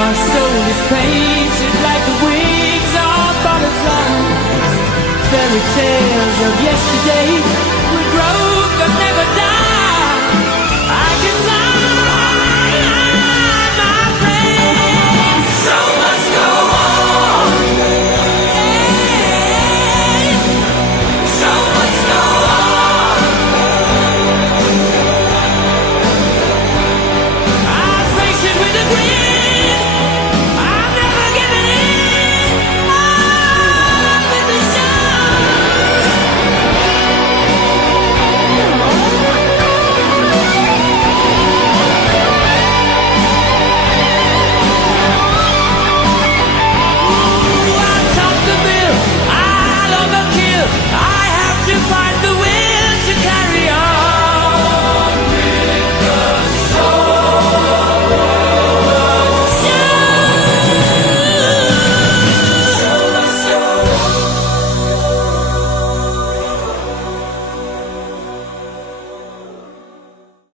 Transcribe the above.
My soul is painted like the wings of butterflies. Fairy tales of yesterday